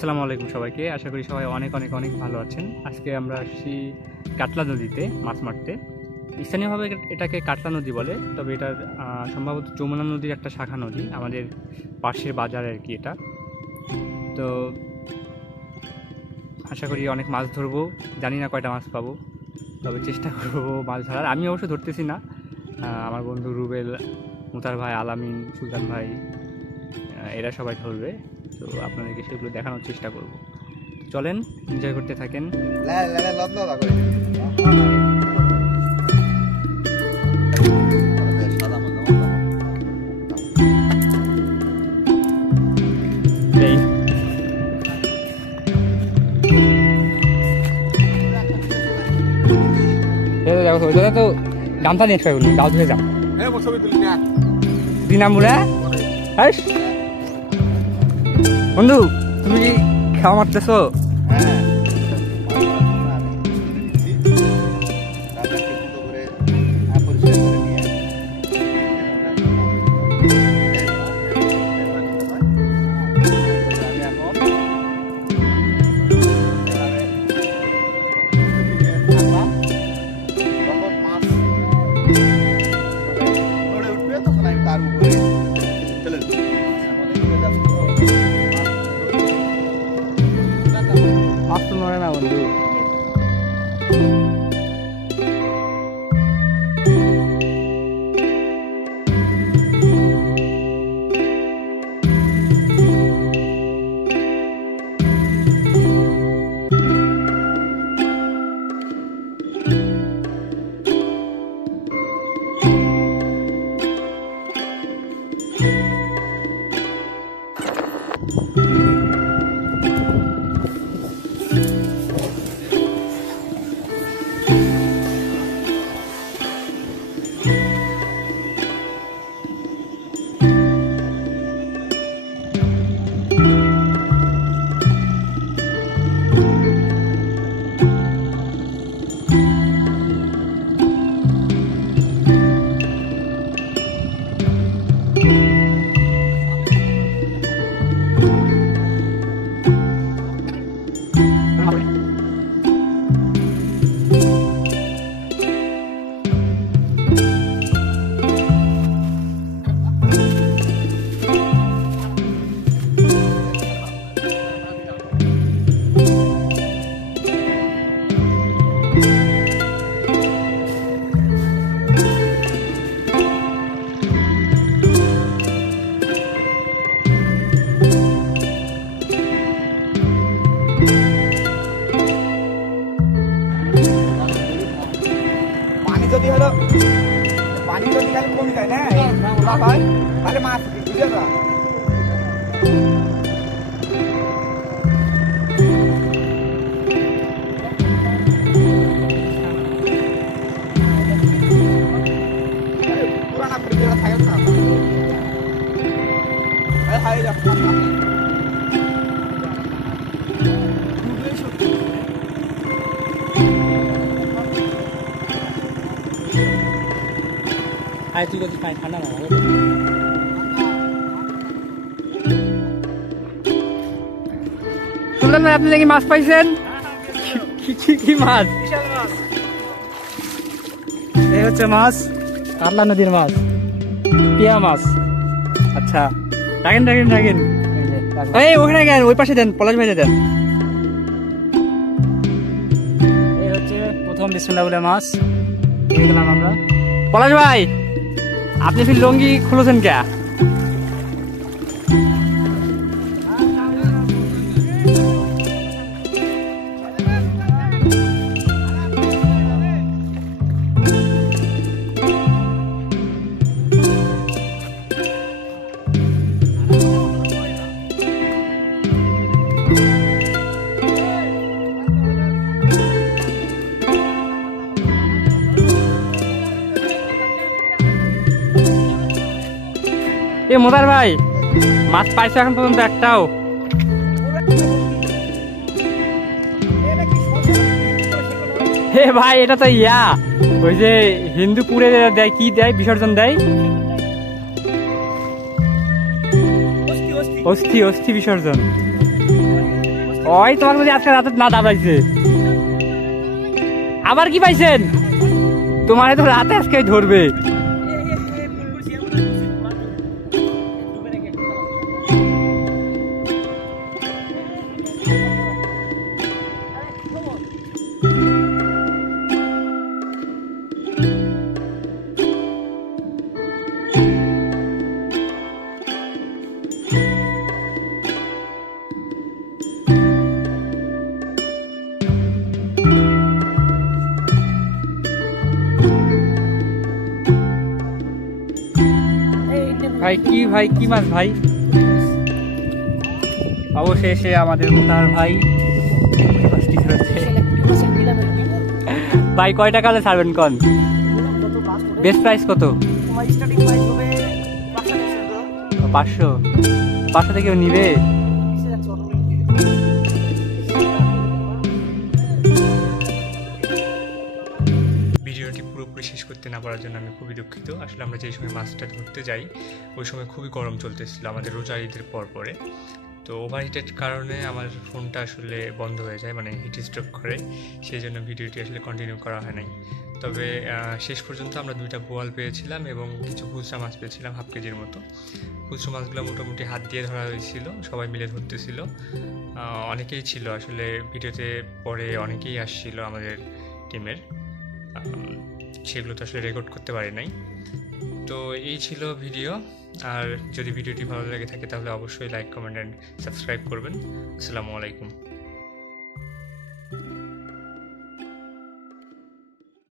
আসসালামু আলাইকুম সবাইকে। আশা করি সবাই অনেক অনেক অনেক ভালো আছেন। আজকে আমরা আসছি কাটলা নদীতে মাছ মারতে। স্থানীয়ভাবে এটাকে কাটলা নদী বলে, তবে এটার সম্ভবত যমুনা নদীর একটা শাখা নদী, আমাদের পাশের বাজার আর কি এটা। তো আশা করি অনেক মাছ ধরবো, জানি না কয়টা মাছ পাবো, তবে চেষ্টা করবো মাছ ধরার। আমি অবশ্য ধরতেছি না, আমার বন্ধু রুবেল, মুতার ভাই, আলামিন, সুলতান ভাই, এরা সবাই ধরবে। তো আপনাদেরকে সেগুলো দেখানোর চেষ্টা করব। চলেন, এনজয় করতে থাকেন। দেখো তো গামছা নিয়ে এসে গাও ধুয়ে যাও দিনামুরা। বন্ধু, তুমি কি খাওয়া মারতেছো? না বন্ধু, পানি যদি খালি কমে যায় না হয় তাহলে মাছ বুঝে যা। পুরানা ভিডিওটা থাকে না হাই যা তুই যদি পানি ঠান্ডা না শুনলেন না? আপনি নাকি মাছ পাইছেন? কি মাছ? এই হচ্ছে মাছ, কাটলা নদীর মাছ, পিয়া মাছ। আচ্ছা, রাখেন রাখেন রাখেন, এই ওখানে গেন, ওই পাশে দেন, পলাশ ভাই দেন। এই হচ্ছে প্রথম বিসমিল্লাহ বলে মাছ পেয়ে গেলাম আমরা। পলাশ ভাই, আপনি ফির লঙ্গি খুলেছেন কে? এ মোদার ভাই, মাছ পাইছো এখন পর্যন্ত একটাও? হে ভাই, এটা তো ইয়া ওই যে হিন্দুপুরে দেয়, কি দেয়, বিসর্জন দেয়, অস্থি অস্থি বিসর্জন। ওই তোমাকে যদি আজকে রাতে না দাবাইছে আবার কি পাইছেন? তোমার তো রাতে আজকে ধরবে। ভাই কি মাছ ভাই? অবশেষে আমাদের মোতার ভাই ভাই কয় টাকা ছাড়বেন কন? বেস্ট প্রাইস কত? 500 থেকে নিবে? ভিডিওটি পুরোপুরি শেষ করতে না পারার জন্য আমি খুবই দুঃখিত। আসলে আমরা যেই সময় মাছটা ধরতে যাই ওই সময় খুবই গরম চলতেছিল আমাদের রোজা ঈদের পরে। তো ওভারহিটের কারণে আমার ফোনটা আসলে বন্ধ হয়ে যায়, মানে হিট স্ট্রোক করে, সেই জন্য ভিডিওটি আসলে কন্টিনিউ করা হয় নাই। তবে শেষ পর্যন্ত আমরা 2টা বোয়াল পেয়েছিলাম এবং কিছু খুচরা মাছ পেয়েছিলাম হাফ কেজির মতো। খুচরা মাছগুলো মোটামুটি হাত দিয়ে ধরা হয়েছিল, সবাই মিলে ধরতেছিল। অনেকেই ছিল আসলে, ভিডিওতে পরে অনেকেই আসছিল আমাদের টিমের, সেগুলো তো আসলে রেকর্ড করতে পারি নাই। তো এই ছিল ভিডিও। আর যদি ভিডিওটি ভালো লেগে থাকে তাহলে অবশ্যই লাইক, কমেন্ট অ্যান্ড সাবস্ক্রাইব করবেন। আসসালামু আলাইকুম।